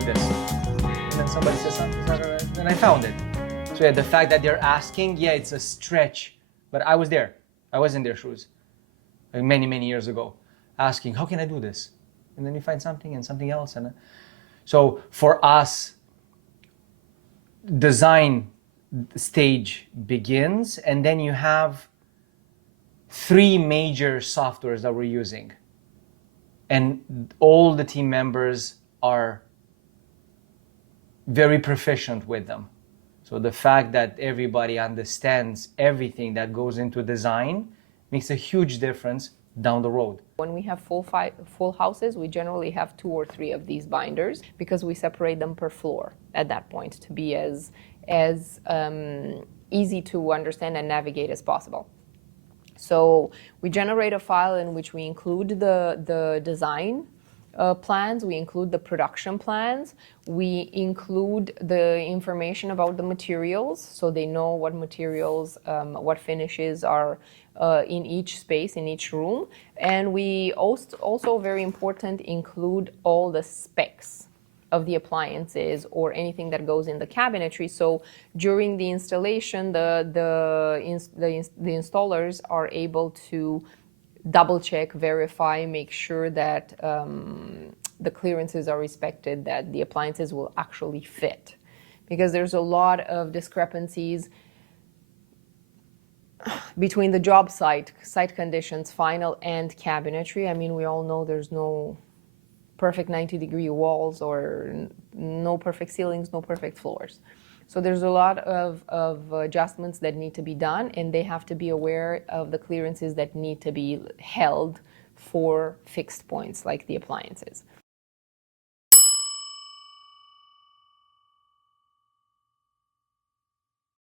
like this. And then somebody says something, and I found it. So yeah, the fact that they're asking, yeah, it's a stretch, but I was there. I was in their shoes like many, many years ago, asking, how can I do this? And then you find something and something else. And so for us, design stage begins, and then you have 3 major softwares that we're using. And all the team members are very proficient with them. So the fact that everybody understands everything that goes into design makes a huge difference down the road. When we have full houses, we generally have 2 or 3 of these binders because we separate them per floor at that point to be as easy to understand and navigate as possible. So we generate a file in which we include the design plans, we include the production plans, we include the information about the materials, so they know what materials, what finishes are in each space, in each room. And we also, very important, include all the specs of the appliances or anything that goes in the cabinetry. So during the installation, the installers are able to double check, verify, make sure that the clearances are respected, that the appliances will actually fit. Because there's a lot of discrepancies between the job site conditions, final, and cabinetry. I mean, we all know there's no perfect 90-degree walls or no perfect ceilings, no perfect floors. So there's a lot of adjustments that need to be done, and they have to be aware of the clearances that need to be held for fixed points like the appliances.